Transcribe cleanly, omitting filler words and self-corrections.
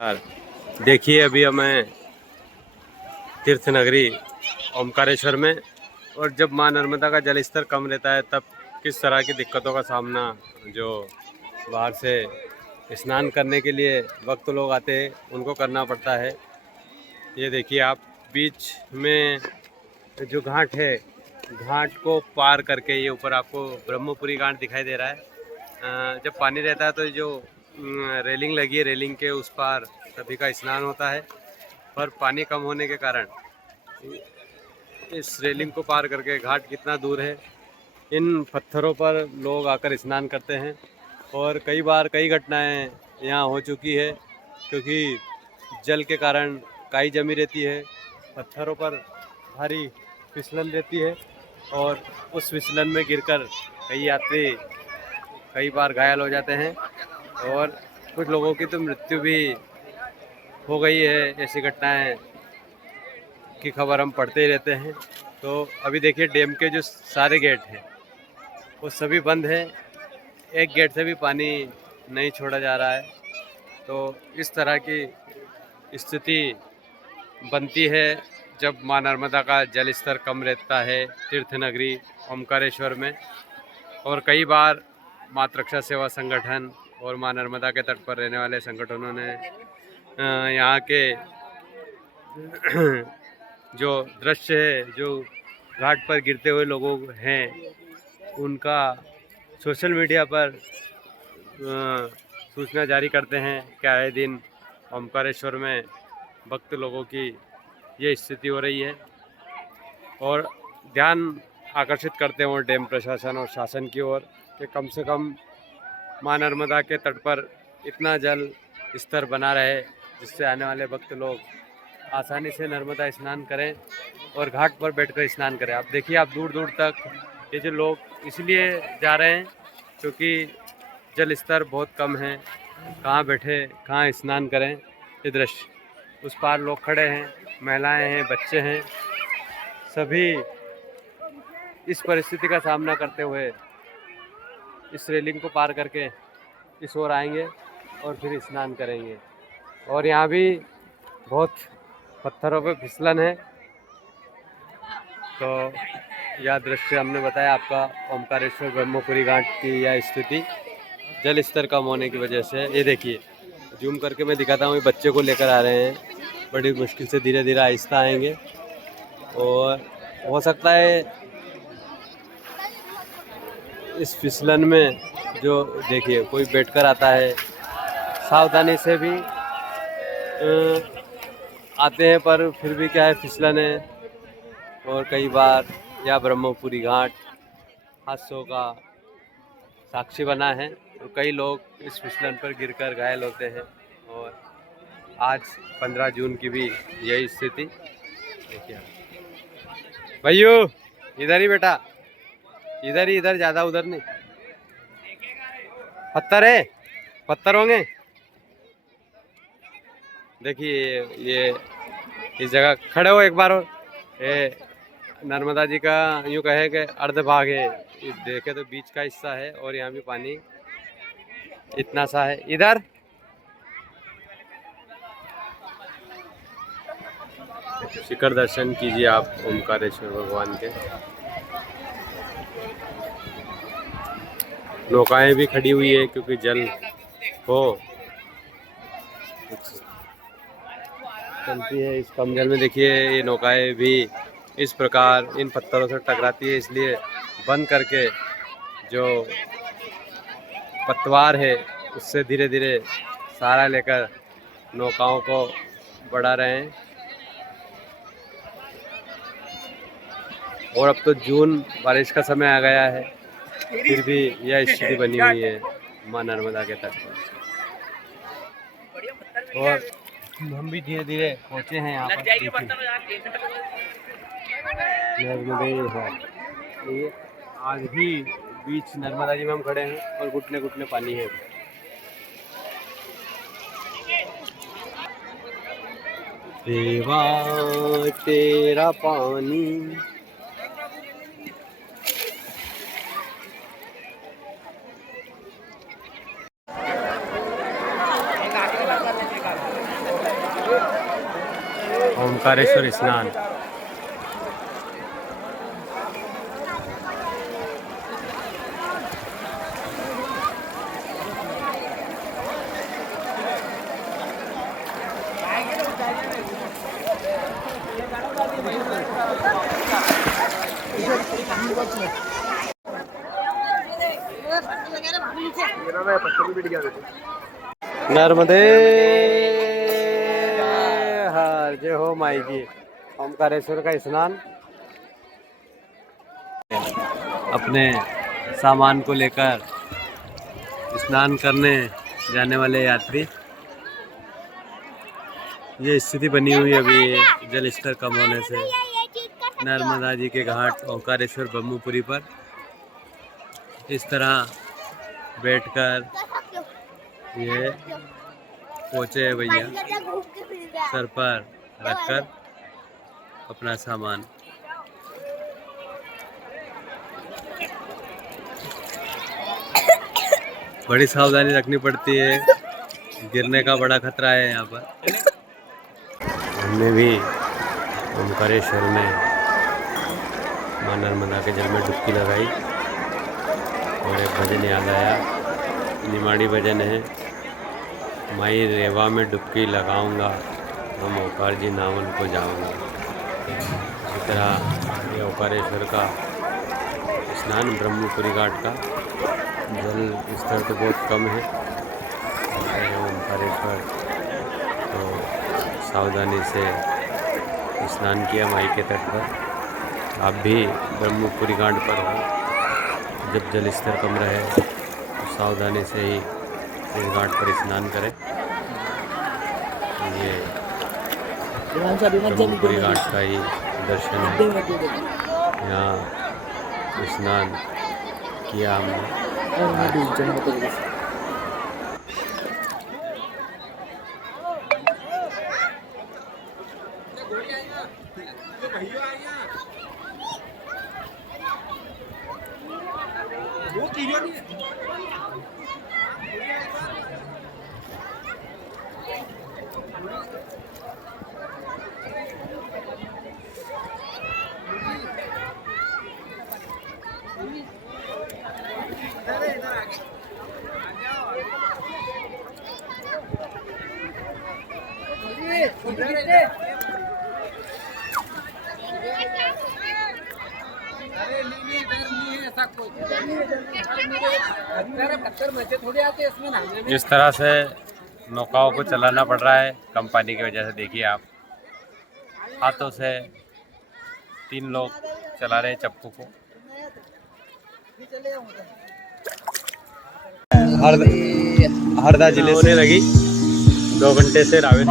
यार देखिए अभी हमें तीर्थ नगरी ओमकारेश्वर में, और जब माँ नर्मदा का जल स्तर कम रहता है तब किस तरह की दिक्कतों का सामना जो बाहर से स्नान करने के लिए वक्त लोग आते हैं उनको करना पड़ता है। ये देखिए आप, बीच में जो घाट है, घाट को पार करके ये ऊपर आपको ब्रह्मपुरी घाट दिखाई दे रहा है। जब पानी रहता है तो जो रेलिंग लगी है, रेलिंग के उस पार सभी का स्नान होता है, पर पानी कम होने के कारण इस रेलिंग को पार करके घाट कितना दूर है, इन पत्थरों पर लोग आकर स्नान करते हैं। और कई बार कई घटनाएं यहाँ हो चुकी है, क्योंकि जल के कारण काई जमी रहती है, पत्थरों पर भारी फिसलन रहती है, और उस फिसलन में गिरकर कई यात्री कई बार घायल हो जाते हैं, और कुछ लोगों की तो मृत्यु भी हो गई है। ऐसी घटनाएं की खबर हम पढ़ते ही रहते हैं। तो अभी देखिए डैम के जो सारे गेट हैं वो सभी बंद हैं, एक गेट से भी पानी नहीं छोड़ा जा रहा है। तो इस तरह की स्थिति बनती है जब माँ नर्मदा का जल स्तर कम रहता है तीर्थ नगरी ओमकारेश्वर में। और कई बार मातृ रक्षा सेवा संगठन और माँ नर्मदा के तट पर रहने वाले संगठनों ने यहाँ के जो दृश्य है, जो घाट पर गिरते हुए लोगों हैं, उनका सोशल मीडिया पर सूचना जारी करते हैं कि आए दिन ओमकारेश्वर में भक्त लोगों की ये स्थिति हो रही है, और ध्यान आकर्षित करते हैं डैम प्रशासन और शासन की ओर कि कम से कम माँ नर्मदा के तट पर इतना जल स्तर बना रहे जिससे आने वाले भक्त लोग आसानी से नर्मदा स्नान करें और घाट पर बैठकर स्नान करें। आप देखिए, आप दूर दूर तक ये जो लोग इसलिए जा रहे हैं क्योंकि जल स्तर बहुत कम है, कहाँ बैठे कहाँ स्नान करें। ये दृश्य, उस पार लोग खड़े हैं, महिलाएं हैं, बच्चे हैं, सभी इस परिस्थिति का सामना करते हुए इस रेलिंग को पार करके इस ओर आएंगे और फिर स्नान करेंगे। और यहाँ भी बहुत पत्थरों पे फिसलन है। तो यह दृश्य हमने बताया आपका ओमकारेश्वर ब्रह्मपुरी घाट की यह स्थिति जल स्तर कम होने की वजह से। ये देखिए, जूम करके मैं दिखाता हूँ, ये बच्चे को लेकर आ रहे हैं, बड़ी मुश्किल से धीरे धीरे आहिस्ता आएंगे, और हो सकता है इस फिसलन में जो देखिए कोई बैठकर आता है, सावधानी से भी आते हैं, पर फिर भी क्या है, फिसलन है। और कई बार यह ब्रह्मपुरी घाट हादसों का साक्षी बना है, और कई लोग इस फिसलन पर गिरकर घायल होते हैं। और आज 15 जून की भी यही स्थिति देखिए। भैया इधर ही बेटा, इधर ही, इधर ज़्यादा उधर नहीं। पत्थर है, पत्थर होंगे। देखिए ये इस जगह खड़े हो एक बार, और ये नर्मदा जी का यूँ कहे कि अर्ध भाग है, देखे तो बीच का हिस्सा है, और यहाँ भी पानी इतना सा है। इधर शिखर दर्शन कीजिए आप ओमकारेश्वर भगवान के। नौकाएं भी खड़ी हुई है क्योंकि जल हो चलती है इस कम जल में। देखिए ये नौकाएं भी इस प्रकार इन पत्थरों से टकराती है, इसलिए बंद करके जो पतवार है उससे धीरे धीरे सहारा लेकर नौकाओं को बढ़ा रहे हैं। और अब तो जून बारिश का समय आ गया है, फिर भी यह स्थिति बनी हुई है माँ नर्मदा के तट पर। और हम भी धीरे धीरे पहुँचे हैं यहाँ पर। नर्मदे है ये, आज भी बीच नर्मदा जी में हम खड़े हैं और घुटने घुटने पानी है। देवा तेरा पानी ओमकारेश्वर स्नान। नर्मदे हर जय हो माई की। ओमकारेश्वर का स्नान। अपने सामान को लेकर स्नान करने जाने वाले यात्री, ये स्थिति बनी हुई है अभी जल स्तर कम होने से नर्मदा जी के घाट ओंकारेश्वर ब्रह्मपुरी पर। इस तरह बैठकर ये पहुँचे भैया सर पर रखकर अपना सामान। बड़ी सावधानी रखनी पड़ती है, गिरने का बड़ा खतरा है यहाँ पर। हमने भी ओमकारेश्वर में मां नर्मदा के जल में डुबकी लगाई और एक भजन याद आया, निमाड़ी भजन है। माई रेवा में डुबकी लगाऊंगा, हम ओंकार जी नावन को जाऊंगा। इस तरह ये ओंकारेश्वर का स्नान ब्रह्मपुरी घाट का जल स्तर तो बहुत कम है ओंकारेश्वर, तो सावधानी से स्नान किया माई के तट पर। आप भी ब्रह्मपुरी घाट पर हो, जब जल स्तर कम रहे तो सावधानी से ही इस घाट पर स्नान करें। ये ब्रह्मपुरी घाट का ही दर्शन है। यहाँ स्नान किया हमने। जिस तरह से नौकाओं को चलाना पड़ रहा है कम पानी की वजह से, देखिए आप हाथों से 3 लोग चला रहे हैं चप्पू को। हरदा जिले से लगी 2 घंटे से रावेत